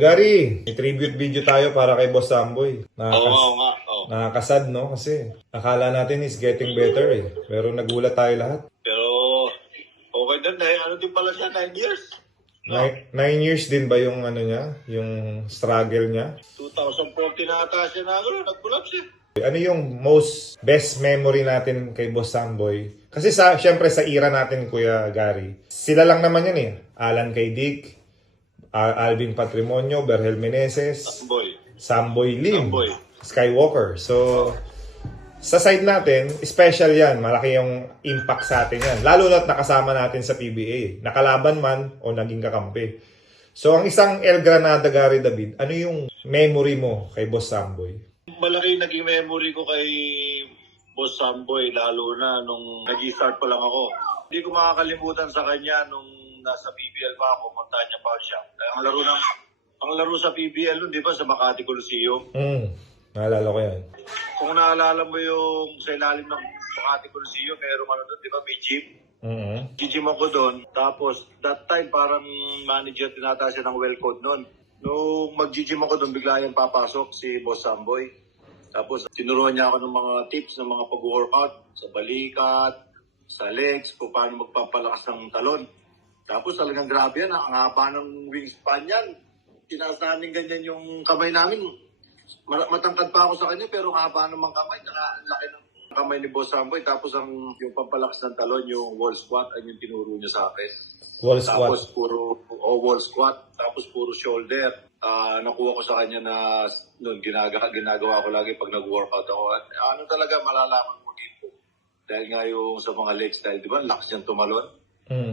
Gary, may tribute video tayo para kay Boss Samboy. Oo nga. Oh. Nakakasad, no? Kasi akala natin is getting better eh. Pero nagulat tayo lahat. Pero okay din dahil ano din pala siya, 9 years. No? 9 years din ba yung ano niya? Yung struggle niya? 2014 na ata siya na nag-collapse siya. Ano yung best memory natin kay Boss Samboy? Kasi syempre sa era natin, Kuya Gary, sila lang naman yan eh. Alan Kay Dick, Alvin Patrimonio, Berhel Meneses, Samboy Lim, Samboy. Skywalker. So, sa side natin, special yan. Malaki yung impact sa atin yan. Lalo na't nakasama natin sa PBA. Nakalaban man o naging kakampi. So, ang isang El Granada, Gary David, ano yung memory mo kay Boss Samboy? Malaki naging memory ko kay Boss Samboy, lalo na nung nag-start pa lang ako. Hindi ko makakalimutan sa kanya nung nasa PBL pa ako, Montana pa siya. Ang laro sa PBL nun, di ba, sa Makati Coliseum? Naalala ko yan. Kung naalala mo yung sa ilalim ng Makati Coliseum, meron ano doon, di ba, may gym? Gym ako doon. Tapos, that time, parang manager tinata siya ng well code noon. Nung mag-gym ako doon, bigla yung papasok si Boss Samboy. Tapos, tinuruan niya ako ng mga tips ng mga pag-workout sa balikat, sa legs, kung paano magpapalakas ng talon. Tapos talagang grabe yan, ang haba ng wingspan yan. Tinaas namin ganyan yung kamay namin. Matangkad pa ako sa kanya pero ang haba naman kamay. Ang laki ng kamay ni Boss Samboy. Tapos yung pampalakas ng talon, yung wall squat, ay yung tinuro niya sa akin. Wall squat? Tapos wall squat. Tapos puro shoulder. Nakuha ko sa kanya na noon ginagawa ko lagi pag nag-workout ako. At ano talaga, malalaman mo dito. Dahil nga yung sa mga leg style, di ba? Lakas niyang tumalon.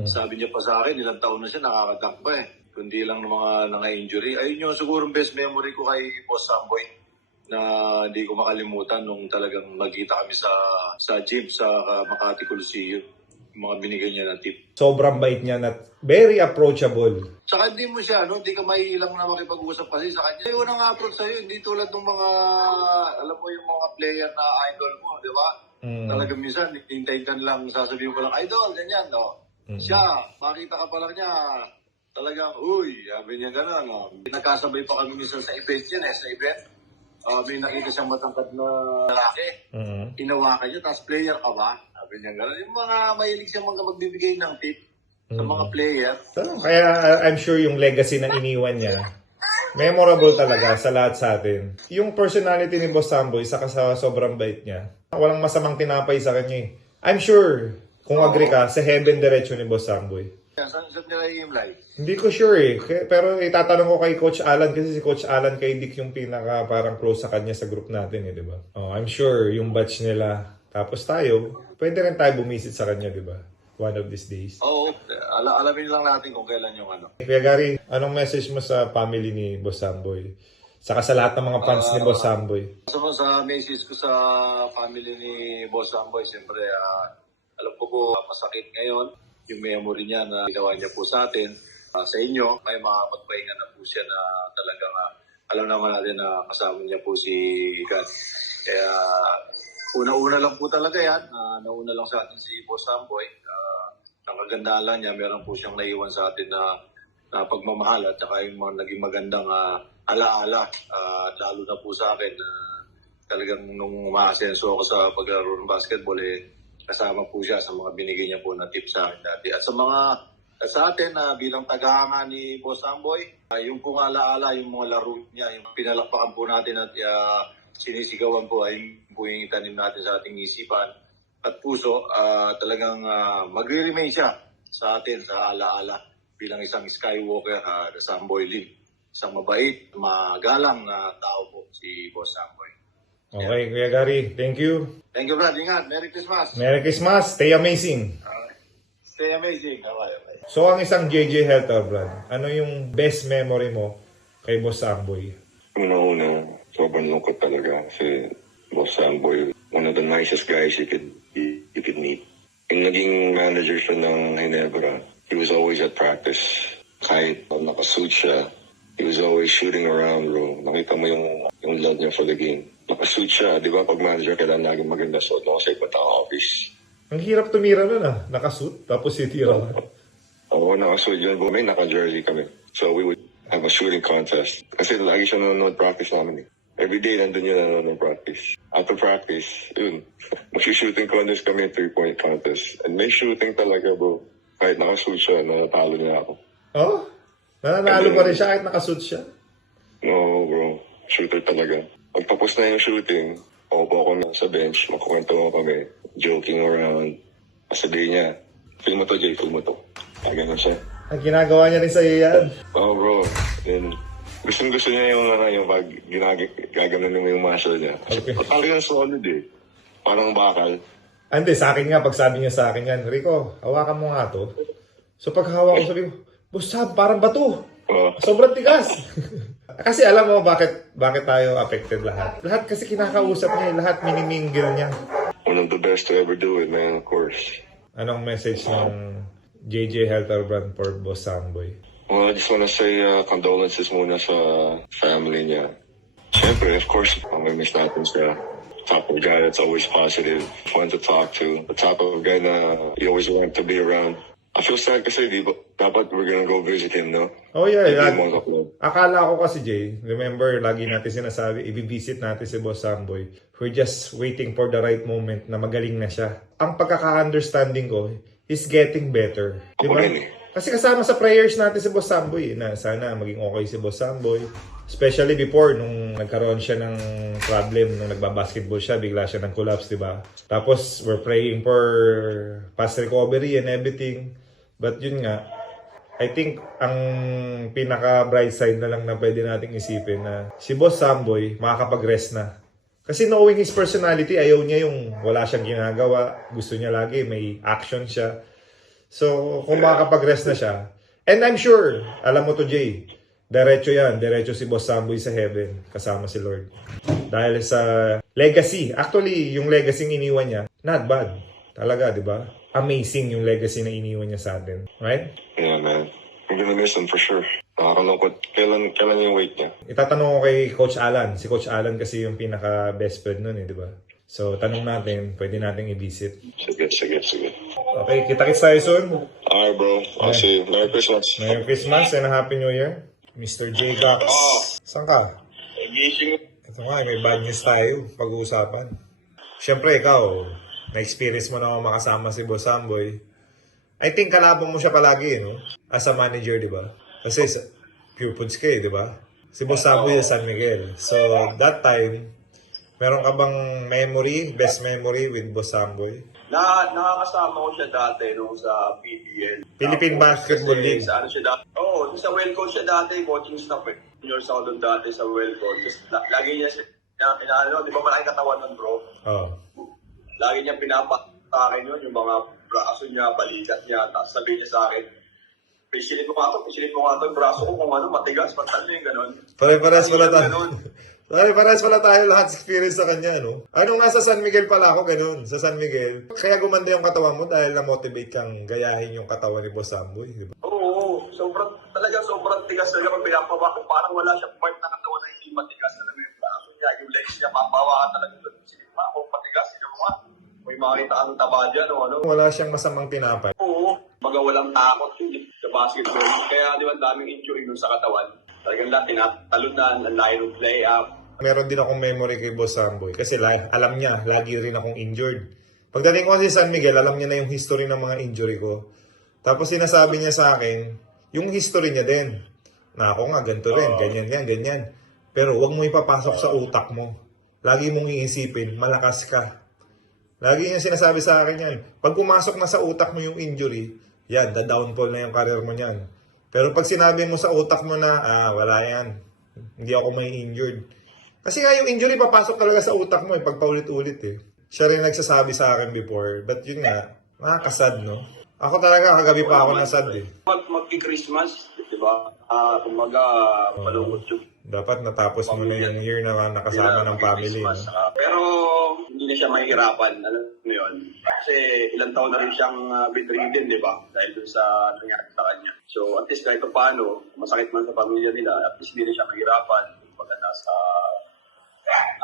Sabi niya pa sa akin, ilang taon na siya, nakakadak pa eh. Kundi lang ng mga injury. Ayun yung siguro best memory ko kay Boss Samboy na hindi ko makalimutan nung talagang magkita kami sa gym sa Makati Coliseum. Yung mga binigay niya na tip. Sobrang bait niya na very approachable. Saka hindi mo siya, hindi ka maiilang na makipag-usap kasi sa kanya. Yung unang approach sa'yo, hindi tulad ng mga, alam mo yung mga player na idol mo, di ba? Talagang minsan, hintayin ka lang, sasabihin ko lang, idol, ganyan, no? Siya, makita ka pa lang niya, talagang, uy, sabi niya gano'n, no? Nagkasabay pa kami minsan sa event yan sa event. May nakita siyang matangkad na lalaki. Inawakan niya, tapos player ka ba? Sabi niya gano'n. Yung mga mahilig siyang magbibigay ng tip sa mga player. So, kaya I'm sure yung legacy na iniwan niya, memorable talaga sa lahat sa atin. Yung personality ni Boss Samboy, saka sa sobrang bait niya, walang masamang tinapay sa kanya eh. I'm sure, kung agree ka, sa heaven diretso ni Boss Samboy. Saan nila i-imply? Hindi ko sure eh. Pero itatanong ko kay Coach Alan kasi si Coach Alan Kay Dick yung pinaka parang close sa kanya sa group natin eh, di ba? Oh, I'm sure yung batch nila. Tapos tayo, pwede rin tayo bumisit sa kanya, di ba? One of these days. Oo, alamin lang natin kung kailan yung ano. Kuya Gary, anong message mo sa family ni Boss Samboy? Saka sa lahat ng mga fans ni Boss Samboy? Sa message ko sa family ni Boss Samboy, siyempre, alam ko po masakit ngayon yung memory niya na ginawa niya po sa atin. Sa inyo, may makapagpahinga na po siya na talagang alam naman natin na kasama niya po si God. Kaya una-una lang po talaga yan. Nauna lang sa atin si Boss Samboy. Ang kagandaan lang niya, meron po siyang naiwan sa atin na pagmamahal at saka yung mga naging magandang alaala. Lalo na po sa akin talagang nung umaasenso ako sa paglaro ng basketball, kasama po siya sa mga binigay niya po na tips sa akin dati. At sa atin bilang tagahanga ni Boss Samboy, yung pong alaala, yung mga laro niya, yung pinalakpakan po natin at sinisigawan po ay yung itanim natin sa ating isipan at puso, talagang magre-remain siya sa atin sa alaala bilang isang Skywalker, Samboy Lim. Isang mabait, magalang na tao po si Boss Samboy. Okay, Kuya Gary, thank you. Thank you, Brad. Ingat. Merry Christmas. Merry Christmas. Stay amazing. Stay amazing. Bye-bye. So, ang isang JJ Helter, Brad, ano yung best memory mo kay Boss Samboy? Una-una, sobrang lungkot talaga kasi Boss Samboy, one of the nicest guys you could meet. Yung naging manager siya ng Ginebra, he was always at practice. Kahit nakasuit siya, he was always shooting around room. Nakita mo yung love niya for the game. Nakasuit siya, di ba? Pag manager, kailangan laging maganda suot mo sa iba't ang office. Ang hirap tumira nun nakasuit, tapos itira. Oo, nakasuit yun. May naka-jersey kami. So we would have a shooting contest. Kasi lagi siya nanonood practice namin eh. Every day nandun yun nanonood practice. After practice, yun. Mag-shooting contest kami, 3-point contest. And may shooting talaga, bro. Kahit nakasuit siya, natalo niya ako. Oh? Nananalo pa rin siya kahit nakasuit siya? No, bro. Shooter talaga. Pagtapos na yung shooting, paupo ako na sa bench, magkukwentuhan kami, joking around. Sabihin niya, film mo to, Jay, film mo to. Ganun siya. Ang ginagawa niya rin sa'yo yan. Oh, bro. Then, gusto niya yung pag gaganon mo yung muscle niya. Okay. Talagang solid eh. Parang bakal. Ande, sa akin nga, pag sabi niya sa akin yan, Rico, hawakan mo nga to. So pag hawak ko, sabi ko, Boss Sab, parang bato. Oh, Sobrang tigas. Kasi alam mo bakit tayo affected lahat. Lahat kasi kinakausap niya, lahat minimingle niya. one of the best to ever do it, man, of course. Anong message ng JJ Helterbrand for Boss Samboy? Well, I just wanna say condolences muna sa family niya. Siyempre, of course, mamimiss natin siya. Type of guy that's always positive, fun to talk to. The type of guy na you always want to be around. I feel sad kasi di ba, dapat we're gonna go visit him, no? Oh yeah, Hindi lagi, mo ako. akala ko kasi Jay, remember, lagi natin sinasabi, ibibisit natin si Boss Samboy. We're just waiting for the right moment na magaling na siya. Ang pagkaka-understanding ko, he's getting better. Di ba? Ako rin eh. Kasi kasama sa prayers natin si Boss Samboy, na sana maging okay si Boss Samboy. Especially before, nung nagkaroon siya ng problem, nung nagbabasketball siya, bigla siya nag-collapse, di ba? Tapos, we're praying for fast recovery and everything. But yun nga, I think ang pinaka-bright side na lang na pwede nating isipin na si Boss Samboy makakapag-rest na. Kasi knowing his personality, ayaw niya yung wala siyang ginagawa. Gusto niya lagi, may action siya. So, kung makakapag-rest na siya, and I'm sure, alam mo to Jay, diretso yan, diretso si Boss Samboy sa heaven, kasama si Lord. Dahil sa legacy, actually, yung legacy iniwan niya, not bad. Talaga, di ba? Amazing yung legacy na iniwan niya sa atin. Right? Yeah, man. I'm gonna miss him for sure. Nakakalungkot. Kailan yung wait niya? Itatanong ko kay Coach Alan. Si Coach Alan kasi yung pinaka-best friend nun di ba? So, tanong natin, pwede nating i-visit. Sige. Okay, kita-kits tayo soon. Alright, bro. I'll see you. Merry Christmas. Merry Christmas and a Happy New Year. Mr. J. Cox. Saan ka? Gising. Ito nga, may bad news tayo pag-uusapan. Siyempre, ikaw, na-experience mo na ako makasama si Boss Samboy. I think kalabang mo siya palagi, no? As a manager, di ba? Kasi sa Pure Foods ka di ba? Si Boss Samboy sa San Miguel. So, that time, meron ka bang memory, best memory with Boss Samboy? Nakakasama ko siya dati nung sa PBL. Philippine Basketball League. Sa ano siya dati? Oo, sa Wellco siya dati, coaching staff eh. Junior sa doon dati sa Wellco. Lagi niya siya, di ba malaking katawan nun bro? Oh. Lagi niya pinapatakin yun, yung mga braso niya, balikat niya, tapos sabihin niya sa akin, pisilin mo nga to, yung braso ko kung ano, matigas, matalo yung gano'n. Pare-pares pala tayo. Ganun. Pare-pares pala tayo lahat experience sa kanya, no? Ano nga sa San Miguel pala ako, ganun. Sa San Miguel. Kaya gumanda yung katawan mo dahil na-motivate kang gayahin yung katawan ni Boss Samboy, di ba? Oo, sobrang tigas talaga pag pinapawak ko. Parang wala siyang part na katawan na hindi matigas na naman yung braso niya, yung legs niya, papawakan talaga doon. Sige ma, kung matigas, sige mo nga. May makita ang taba dyan o ano. Wala siyang masamang tinapay. Oo, baga walang takot yun sa basketball. Kaya di ba ang daming injury nun sa katawan. Talagang lahat tinatalunan, ang layo ng play-up. Meron din akong memory kay Boss Samboy kasi alam niya, lagi rin akong injured. Pagdating ko kasi sa San Miguel, alam niya na yung history ng mga injury ko. Tapos sinasabi niya sa akin, yung history niya din. Na ako nga, ganito rin, ganyan. Pero huwag mo ipapasok sa utak mo. Lagi mong iisipin, malakas ka. Lagi niya sinasabi sa akin yan. Pag pumasok na sa utak mo yung injury, yan, da-downfall na yung career mo niyan. Pero pag sinabi mo sa utak mo na, wala yan. Hindi ako may injured. Kasi nga yung injury papasok talaga sa utak mo pag paulit-ulit eh. Siya rin nagsasabi sa akin before. But yun nga, nakakasad no? Ako talaga, kagabi pa ako nasad eh. Magki-Christmas, di ba? Kumaga, palungkot yung Dapat natapos mo na yung year na nakasama ng family. No? Pero hindi na siya mahihirapan, alam mo yun. Kasi ilang taon na rin siyang bedridden, di ba? Dahil dun sa nangyari sa kanya. So at least kahit paano, masakit man sa pamilya nila, at least hindi na siya mahirapan. Pagka nasa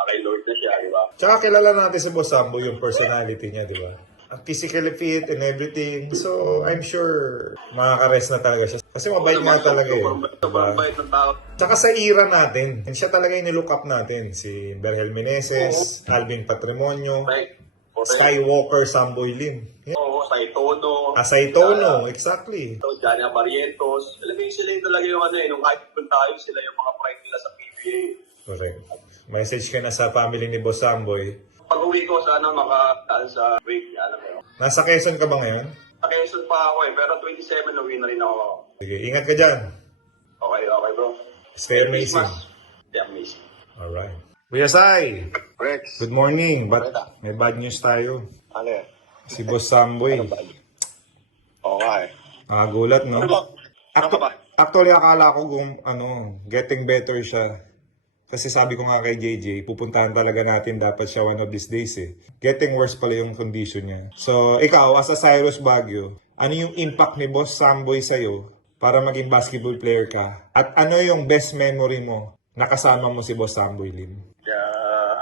kay Lord na siya, di ba? Tsaka kilala natin si Boss Samboy yung personality niya, di ba? physically fit and everything. So, I'm sure makaka-rest na talaga siya. Kasi mabait nga talaga eh. Sobrang bait ng tao. Tsaka sa era natin, siya talaga yung nilook up natin. Si Berhel Meneses, Alvin Patrimonio, Correct. Skywalker, Samboy Lim. Yeah. Oo, Saitono. Asaytono, exactly. Johnny Barrientos. Alam mo yung sila yung talaga yung ano eh, nung high school tayo, sila yung mga pride nila sa PBA. Correct. Message ka na sa family ni Boss Samboy. Pag-uwi ko sana makataan sa break, alam mo. Nasa Quezon ka ba ngayon? Sa Quezon pa ako eh, pero 27 uwi na rin ako. Sige, ingat ka dyan. Okay bro. Stay amazing. Stay amazing. Alright. Kuya Sai, Rex, good morning. But may bad news tayo. ano yan? Si Boss Samboy. Oo nga eh. Nakagulat, no? Ano ba? Actually, akala ko getting better siya. Kasi sabi ko nga kay JJ, pupuntahan talaga natin dapat siya one of these days eh. Getting worse pala yung condition niya. So, ikaw, as a Cyrus Baguio, ano yung impact ni Boss Samboy sa'yo para maging basketball player ka? At ano yung best memory mo na kasama mo si Boss Samboy Lim?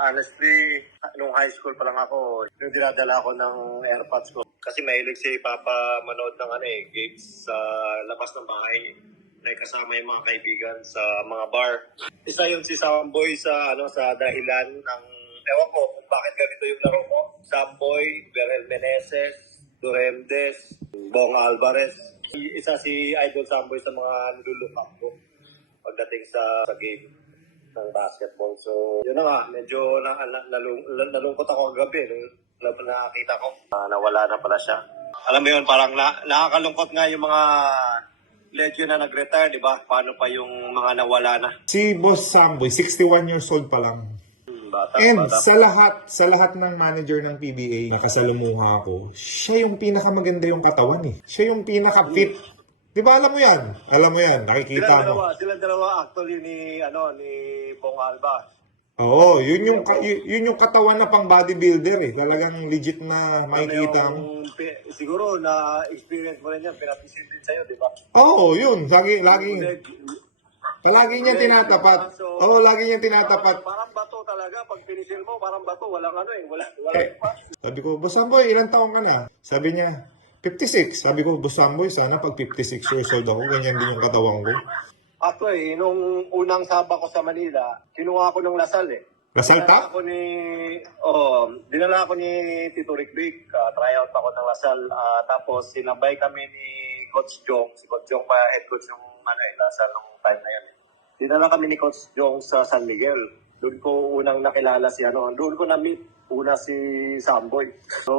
Honestly, nung high school pa lang ako, yung dinadala ko ng AirPods ko. Kasi mahilig si Papa manood ng games sa labas ng bahay. May kasama yung mga kaibigan sa mga bar. Isa yun si Samboy sa sa dahilan ng ewan ko kung bakit ganito yung laro mo. Samboy, Berhel Meneses, Duremdes, Bong Alvarez. Isa si Idol Samboy sa mga nilulupak ko pagdating sa game ng basketball. So, yun na nga, medyo nalungkot ako kagabi nung nakakita ko. Nawala na pala siya. Alam mo yun, parang nakakalungkot nga yung mga legend na nag-retire, di ba? Paano pa yung mga nawala na? Si Boss Samboy, 61 years old pa lang. Bata. Sa lahat ng manager ng PBA na kasalumuha ko, siya yung pinakamaganda yung katawan eh. Siya yung pinaka-fit. Di ba alam mo yan? Alam mo yan, nakikita mo. Sila dalawa actually ni Bong Alba. Oo, yun yung katawan na pang bodybuilder eh. Talagang legit na makikita mo. Siguro na experience mo rin yan, pinapisin din sa'yo, di ba? Oo, yun. Lagi niya tinatapat. Oo, lagi niya tinatapat. Parang bato talaga, pag pinisil mo, parang bato, walang wala pa. Sabi ko, Boss Samboy, ilang taong ka na? Sabi niya, 56. Sabi ko, Boss Samboy, sana pag 56 years old ako, ganyan din yung katawan ko. Actually, nung unang saba ko sa Manila, kinuha ko ng Lasal eh. Lasal ka? Dinala ako ni Tito Rick Big, tryout ako ng Lasal. Tapos sinabay kami ni Coach Jong. Si Coach Jong pa head coach ng Lasal nung time na yan. Dinala kami ni Coach Jong sa San Miguel. Doon ko unang nakilala doon ko na-meet una si Samboy. So,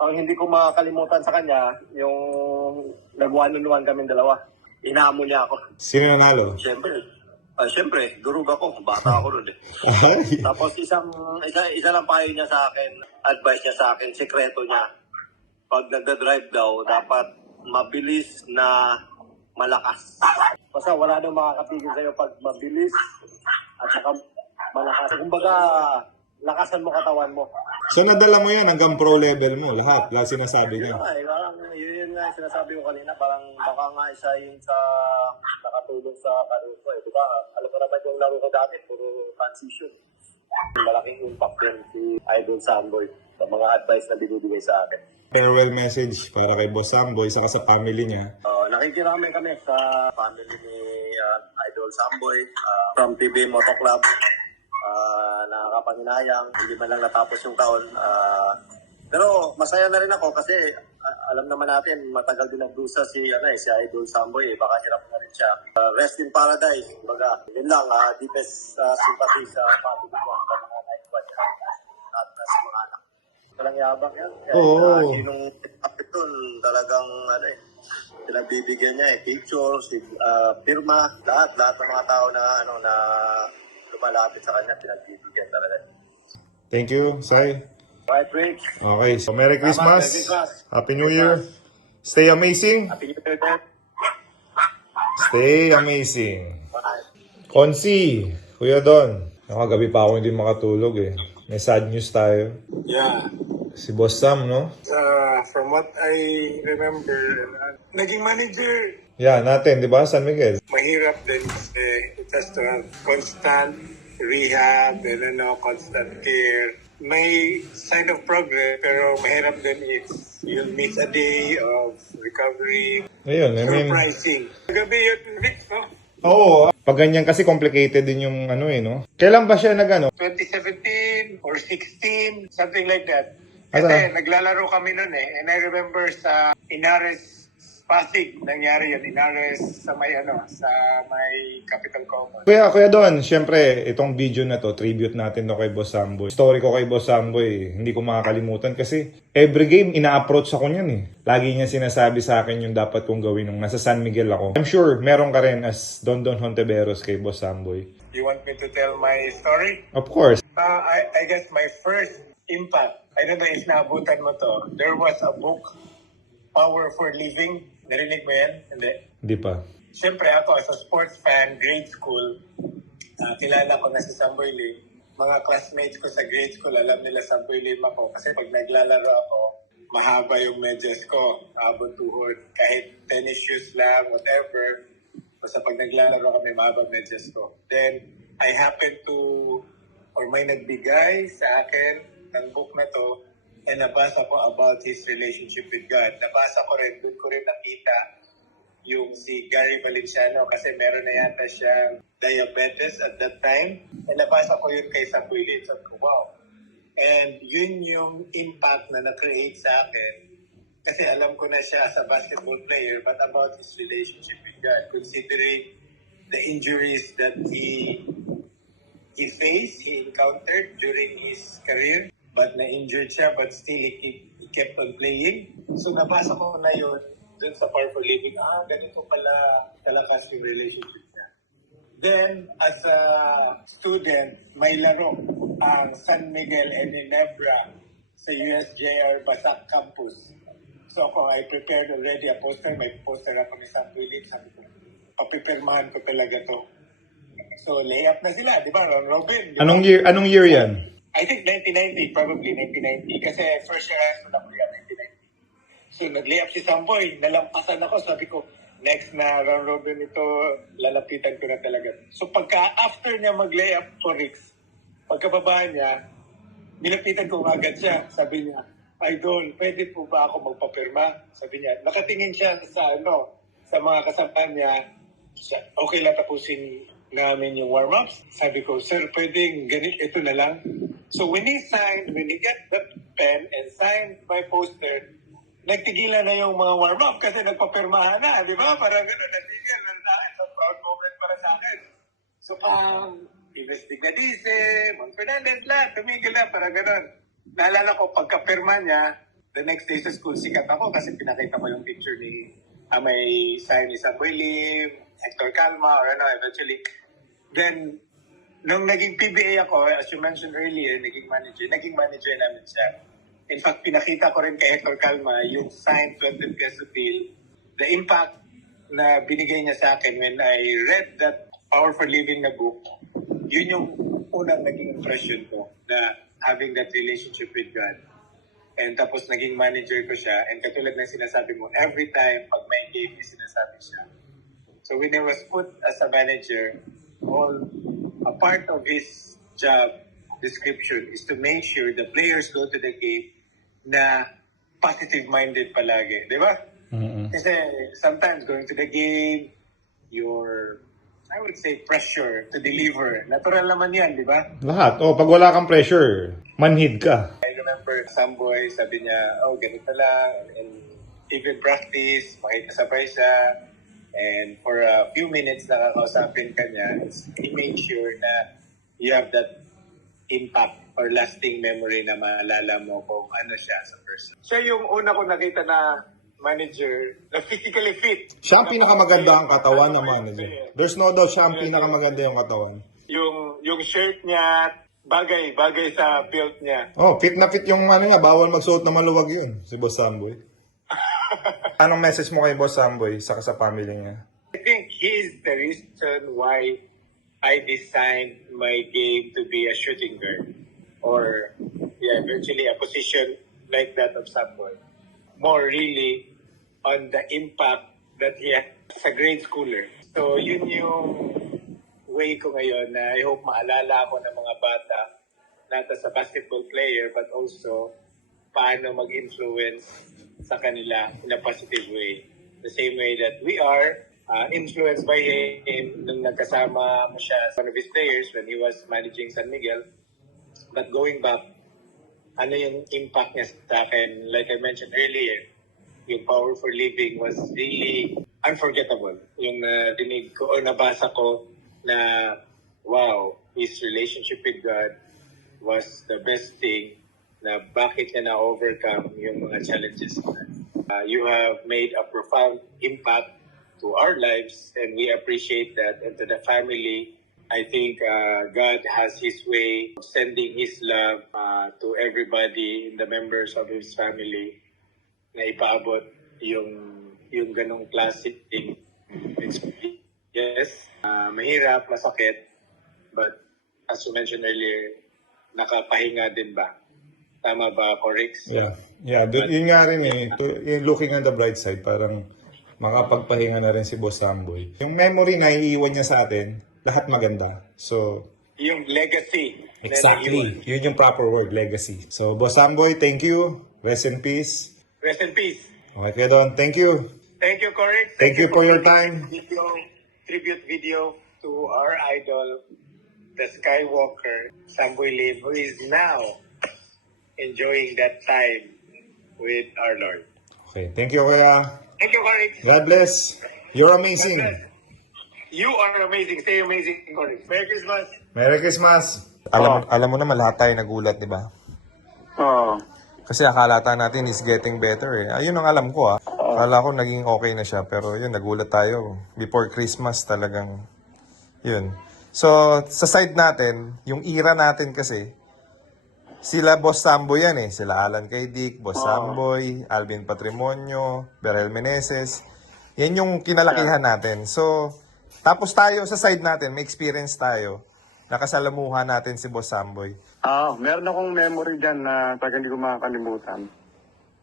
ang hindi ko makakalimutan sa kanya, yung nag-one-on-one kami dalawa. Inaamo niya ako. Sino nanalo? Siyempre, durug ako. Bata ako nun eh. Ay. Tapos isa lang payo niya sa akin, advice niya sa akin, sekreto niya. Pag nagda-drive daw, dapat mabilis na malakas. Basta wala nang makakapigil sa'yo pag mabilis at saka malakas. Kumbaga, lakasan mo katawan mo. So nadala mo yan hanggang pro level mo, lahat sinasabi niya. Parang yun nga yung sinasabi ko kanina, parang baka nga isa yun sa nakatulong sa career ko eh. Diba, alam mo naman yung laro ko dati, puro transition. Malaking impact din si Idol Samboy sa mga advice na binibigay sa akin. Farewell message para kay Boss Samboy saka sa family niya. Nakikiramay kami sa family ni Idol Samboy from PB Moto Club. Nakakapanginayang, hindi man lang natapos yung taon. Pero masaya na rin ako kasi alam naman natin, matagal din nagdusa si Idol Samboy. Baka hirap na rin siya. Rest in paradise. Baga, yun lang, deepest sympathy sa family ko. Sa mga naikwan niya. At sa mga anak. Walang yabang yan. Oo. Sinong kapit doon, talagang pinagbibigyan niya pictures, pirma, lahat ng mga tao na lumalapit sa kanya, pinagbibigyan talaga. Thank you, Sai. Right, Rich. Okay, so Merry Christmas. Merry Christmas. Happy New Year. Stay amazing. Happy New Year. Stay amazing. Bye. Konsi, Kuya Don. Nakagabi pa ako hindi makatulog eh. May sad news tayo. Yeah. Si Boss Sam, no? From what I remember, naging manager, Yeah, natin, di ba? San Miguel. mahirap din kasi it has to have constant rehab and constant care. May sign of progress pero mahirap din if you'll miss a day of recovery. Ayun, I mean, Surprising. Gabi yun, Rick, no? oo. Pag ganyan kasi complicated din yung ano no. Kailan ba siya nag 2017 or 16, something like that. Kasi naglalaro kami noon and I remember sa Inares Pasig nangyari yun. Inares sa may Capital Commons. Kuya Don, syempre, itong video na to, tribute natin to kay Boss Samboy. Story ko kay Boss Samboy, hindi ko makakalimutan kasi every game, ina-approach ako niyan Lagi niya sinasabi sa akin yung dapat kong gawin nung nasa San Miguel ako. I'm sure, meron ka rin as Don Hontiveros kay Boss Samboy. You want me to tell my story? Of course. I guess my first impact, I don't know if naabutan mo to, there was a book, Power for Living. Narinig mo yan? Hindi. Hindi pa. Siyempre ako, as a sports fan, grade school, kilala ko na si Samboy Lim. Mga classmates ko sa grade school, alam nila Samboy Lim ako. Kasi pag naglalaro ako, mahaba yung medyas ko. Abot tuhod. Kahit tennis shoes lang, whatever. Basta pag naglalaro kami, mahaba medyas ko. Then, I happened to, or may nagbigay sa akin ng book na to, and nabasa ko about his relationship with God. Nabasa ko rin, doon ko rin nakita yung si Gary Valenciano kasi meron na yata siyang diabetes at that time. And nabasa ko yun kay Samboy Lim. Sabi ko, wow. And yun yung impact na na-create sa akin. Kasi alam ko na siya as a basketball player, but about his relationship with God, considering the injuries that he faced, he encountered during his career, but na-injured siya, but still he kept on playing. So nabasa ko na yun dun sa Power for Living. Ganito pala kalakas yung relationship niya. Then, as a student, may laro ang San Miguel and Ginebra sa USJR Basak Campus. So ako, I prepared already a poster. May poster ako ni Samboy Lim. Sabi ko, papipirmahan ko talaga to. So, layup na sila, di ba? Ron Robin. Di ba? Anong year yan? I think 1990, probably 1990. Kasi first year high school ako yan, 1990. So, nag-layup si Samboy. Nalampasan ako. Sabi ko, next na round robin ito, lalapitan ko na talaga. So, after niya mag-layup for Ricks, pagkababa niya, nilapitan ko agad siya. Sabi niya, Idol, pwede po ba ako magpapirma? Sabi niya, nakatingin siya sa mga kasama niya. Okay lang tapusin namin yung warm-ups. Sabi ko, sir, pwedeng ito na lang. So when he got the pen and signed my poster, nagtigilan na yung mga warm-up kasi nagpapirmahan na, di ba? Parang gano'n, nagtigil na sa akin. So proud moment para sa akin. So Investig na Dice, Mon Fernandez, lahat, tumigil na, parang gano'n. Naalala ko, pagkapirma niya, the next day sa school, sikat ako kasi pinakita ko yung picture ni may sign ni Samboy Lim, Hector Calma, or eventually. Then, nung naging PBA ako, as you mentioned earlier, naging manager namin siya. In fact, pinakita ko rin kay Hector Calma yung signed 20 peso bill, the impact na binigay niya sa akin when I read that Power for Living na book. Yun yung unang naging impression ko na having that relationship with God. And tapos naging manager ko siya. And katulad ng sinasabi mo, every time pag may game, sinasabi siya. So when I was put as a manager, a part of his job description is to make sure the players go to the game na positive-minded palagi. Di ba? Mm-hmm. Kasi sometimes going to the game, I would say, pressure to deliver. Natural naman yan, di ba? Lahat. Pag wala kang pressure, manhid ka. I remember Samboy, sabi niya, ganito lang. And even practice, makikasabay siya. And for a few minutes nakakausapin ka niya, he made sure na you have that impact or lasting memory na maalala mo kung ano siya as a person. Siya yung una ko nakita na manager na physically fit. Siya ang pinakamaganda ang katawan ng manager. There's no doubt siya ang pinakamaganda yung katawan. Yung shirt niya, bagay sa build niya. Fit na fit yung niya. Bawal magsuot na maluwag yun, si Boss Samboy. Anong message mo kay Boss Samboy sa family niya? I think he is the reason why I designed my game to be a shooting guard. Or, eventually a position like that of Samboy. More really on the impact that he had as a grade schooler. So, yun yung way ko ngayon na I hope maalala ako ng mga bata, not as a basketball player, but also paano mag-influence sa kanila in a positive way. The same way that we are influenced by him nung nagkasama mo siya as one of his players when he was managing San Miguel. But going back, ano yung impact niya sa akin? Like I mentioned earlier, yung Power for Living was really unforgettable. Yung dinig ko o nabasa ko na wow, his relationship with God was the best thing na bakit niya na-overcome yung mga challenges niya. You have made a profound impact to our lives and we appreciate that. And to the family, I think God has His way of sending His love to everybody in the members of His family na ipaabot yung ganong classic experience. Yes, mahirap, masakit, but as you mentioned earlier, nakapahinga din ba? Tama ba, Corix? Yeah. Yeah, yun nga rin yung looking on the bright side, parang makapagpahinga na rin si Boss Samboy. Yung memory na iiwan niya sa atin, lahat maganda. So, Yung legacy. exactly. Yun yung proper word, legacy. So, Boss Samboy, thank you. Rest in peace. Rest in peace. Okay, kaya doon. Thank you. Thank you, Corix. Thank you for your time. Tribute video to our idol, the Skywalker, Samboy Lim, who is now enjoying that time with our Lord. Okay, thank you, Kuya. Thank you, Corix. God bless. You're amazing. You are amazing. Stay amazing, Corix. Merry Christmas. Merry Christmas. Alam mo naman lahat tayo nagulat, di ba? Oo. Kasi akala natin is getting better eh. Ayun ang alam ko ah. Akala ko naging okay na siya pero yun nagulat tayo. Before Christmas talagang yun. So sa side natin, yung era natin kasi sila Boss Samboy yan eh. Sila Alan Kay Dick, Boss Samboy, Alvin Patrimonio, Berel Meneses. Yan yung kinalakihan natin. So tapos tayo sa side natin, may experience tayo. Nakasalamuhan natin si Boss Samboy. Meron akong memory dyan na talagang hindi ko makakalimutan.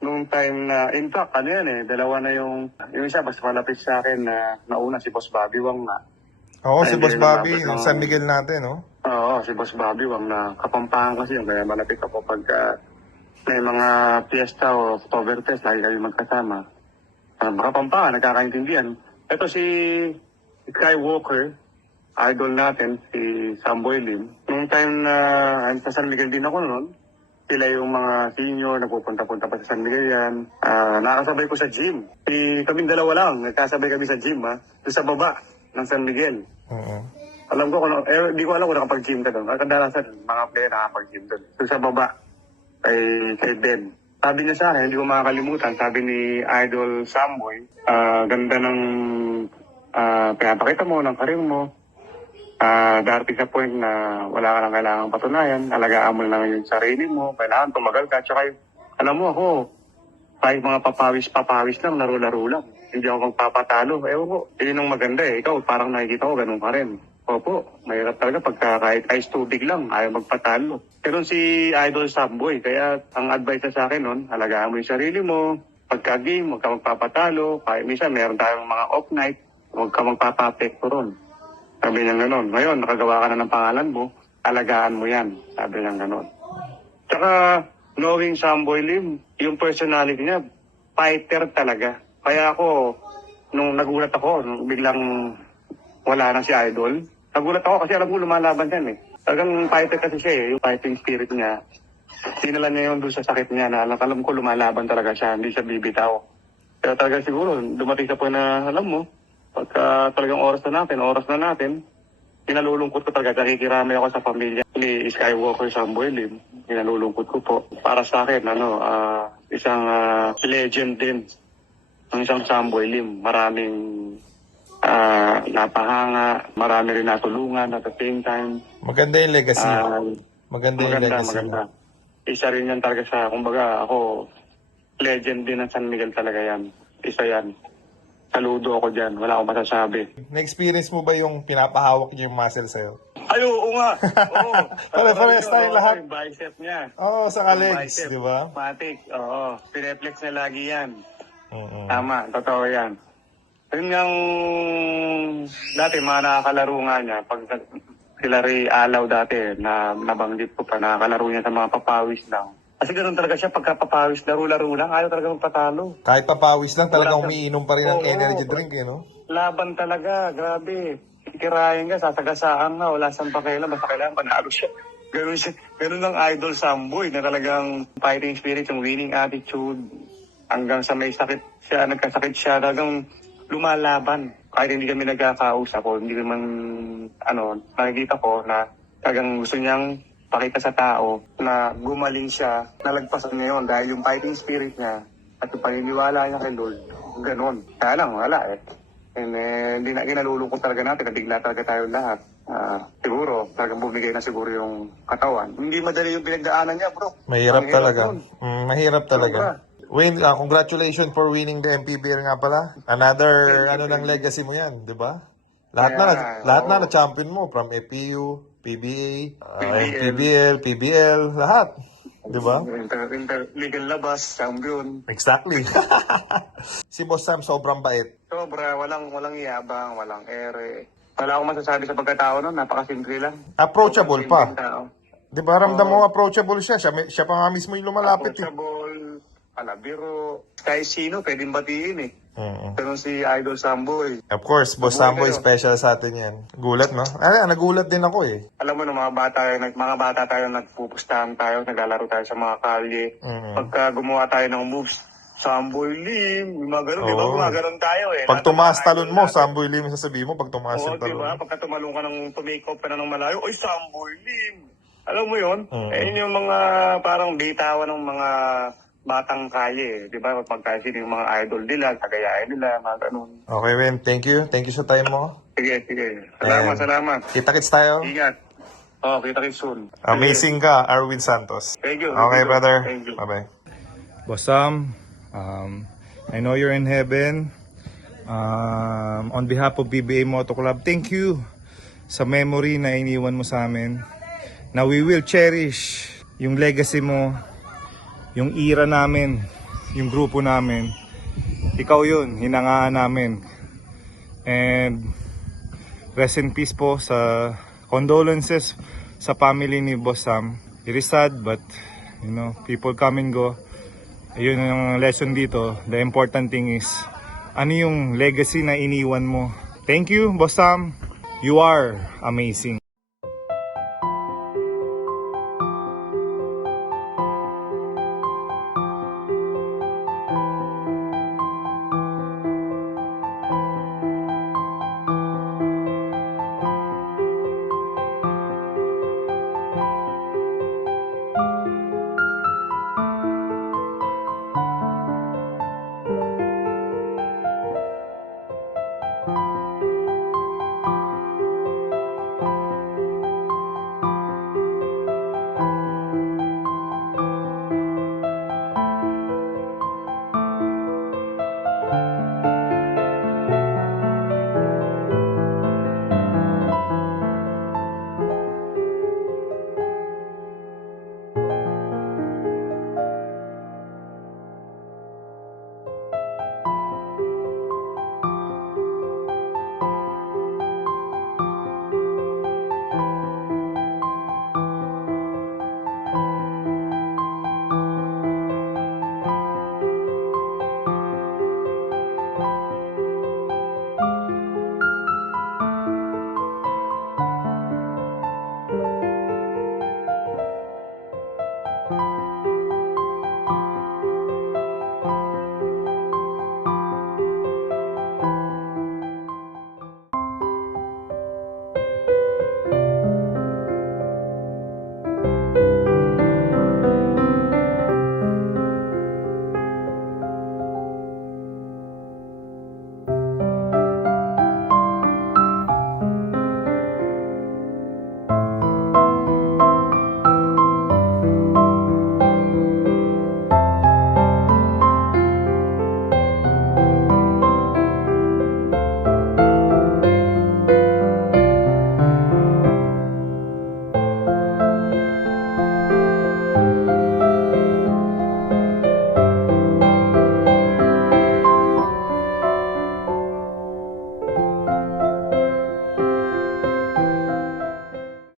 Nung time na, in fact, ano yan eh, dalawa na yung isa, mas malapit sa akin na nauna si Boss Bobby Wang na. Oo, si Ay, Boss hindi Bobby, lumabas yung ng- San Miguel natin, no? Oo, si Boss Bobby Wang na Kapampangan kasi yun, kaya malapit ako pagka may mga fiesta o Oktoberfest, lagi kami magkasama. Kapampangan, nagkakaintindihan. Ito si Skywalker, idol natin, si Samboy Lim. Nung time na sa San Miguel din ako noon, sila yung mga senior, nagpupunta-punta pa sa San Miguel yan. Nakasabay ko sa gym. Kaming dalawa lang, nagkasabay kami sa gym doon sa baba ng San Miguel. Oo. Alam ko kung di ko alam kung nakapag-gym ka doon. Kadalasan, mga player nakapag-gym doon. Doon sa baba, kay Ben. Sabi niya sa akin, hindi ko makakalimutan, sabi ni Idol Samboy, ganda ng pinapakita mo, ng karir mo. Darating sa point na wala ka nang kailangang patunayan, alagaan mo lang yung sarili mo, kailangan tumagal ka. Tsaka alam mo ako, kahit mga papawis lang, laro-laro lang. Hindi ako magpapatalo. Ewan ko, yun ang maganda eh. Ikaw, parang nakikita ko, ganun ka rin. Opo, mahirap talaga pagka kahit ice tubig lang, ayaw magpatalo. Pero si Idol Samboy, kaya ang advice niya sa akin nun, alagaan mo yung sarili mo, pagka-game, huwag ka magpapatalo. Kahit minsan, meron tayong mga off night, huwag ka magpapapekto ron. Sabi niya gano'n. Ngayon, nakagawa ka na ng pangalan mo, alagaan mo yan. Sabi niya gano'n. Tsaka, knowing Samboy Lim, yung personality niya, fighter talaga. Kaya ako, nung nagulat ako, nung biglang wala na si Idol, nagulat ako kasi alam ko lumalaban yan eh. Talagang fighter kasi siya eh, yung fighting spirit niya. Sinala niya yun doon sa sakit niya na alam ko lumalaban talaga siya, hindi siya bibitaw. Kaya talaga siguro, dumating sa point na alam mo, pagka talagang oras na natin, kinalulungkot ko talaga, nakikiramay ako sa pamilya ni Skywalker Samboy Lim. Kinalulungkot ko po. Para sa akin, isang legend din ng isang Samboy Lim. Maraming napahanga, marami rin natulungan at the same time. Maganda yung legacy. Maganda yung legacy. Maganda. Isa rin yan talaga sa, kumbaga ako, legend din ng San Miguel talaga yan. Isa yan. Saludo ako dyan. Wala akong masasabi. Na-experience mo ba yung pinapahawak niya yung muscle sa'yo? Ay, oo nga. Oo. Pare-pares tayo lahat. Yung bicep niya. Oo, sa Yung legs, bicep. di ba? Matic. Oo. Pineflex na lagi yan. Oo. Tama. Totoo yan. Yun yung dati mga nakakalaro nga niya, pag sila Ray Alaw dati, na nabanggit ko pa, nakakalaro niya sa mga papawis lang. Kasi ganoon talaga siya, pagka papawis, laro-laro lang, ayaw talaga magpatalo. Kahit papawis lang, talagang Wala umiinom pa rin ng Oo. energy drink, eh, no? Laban talaga, grabe. Kirayan ka, sasagasaan nga, wala saan pakialam, basta kailangan panalo siya. Ganun siya, ganun ang idol Samboy, na talagang fighting spirit, yung winning attitude, hanggang sa may sakit siya, nagkasakit siya, talagang lumalaban. Kahit hindi kami nagkakausap o hindi naman, nakikita ko na talagang gusto niyang pakita sa tao na gumaling siya, nalagpasan niya yun dahil yung fighting spirit niya at yung paniniwala niya kay Lord, ganun. Kaya lang, wala eh. And hindi na kinalulungkot talaga natin, nabigla talaga tayo lahat. Siguro, talagang bumigay na siguro yung katawan. Hindi madali yung pinagdaanan niya, bro. Mahirap Ang hirap talaga. yun. Mahirap talaga. Sobra. Wayne, congratulations for winning the MPBL nga pala. Another, ng legacy mo yan, di ba? Lahat Yeah, na oo. na-champion mo from APU, PBA, PBL. PBL, lahat. Di ba? Legal labas, champion. Exactly. Si Boss Sam sobrang bait. Sobra, walang yabang, walang ere. Wala akong masasabi sa pagkatao nun, napakasimple lang. Approachable pa. Simpleng tao. Di ba? Ramdam mo approachable siya. Siya pa nga mismo yung lumalapit. Eh. Approachable, palabiro. Kahit sino, pwedeng batiin eh. Mm. Pero si Idol Samboy, Of course, Boss Mabuhay Samboy, kayo. special sa atin yan. Gulat, no? Ay, nagulat din ako eh. alam mo na mga bata tayo, nagpupustahan tayo, naglalaro tayo sa mga kalye. Mm. Pagka gumawa tayo ng moves, Samboy Lim, yung mga ganun, di ba? Oo. Mga ganun tayo eh. Pag Lahat ng tumaas mga talon idol mo, natin. Samboy Lim yung sasabihin mo, pag tumaas Oo, yung di talon ba? mo. Pagka tumalong ka ng tumake-off ka na ng malayo, oy, Samboy Lim. Alam mo yun? Oo. Eh, yun yung mga parang bitawan ng mga batang kaya eh. Di ba? Pagka sino yung mga idol nila, kagayahin nila, mga ganun. Okay, Wayne. Thank you. Thank you sa time mo. Sige. Salamat, And salamat. Kita-kits tayo. Ingat. Kita kayo soon. Amazing ka, Arwin Santos. Thank you. Okay, brother. Thank you. Bye-bye. Boss Sam, I know you're in heaven. On behalf of PBA Moto Club, thank you sa memory na iniwan mo sa amin. Na we will cherish yung legacy mo, yung era namin, yung grupo namin. Ikaw yun, hinangaan namin. And rest in peace po sa condolences sa family ni Boss Sam. It is sad but people come and go. Ayun ang lesson dito. The important thing is ano yung legacy na iniwan mo. Thank you, Boss Sam. You are amazing.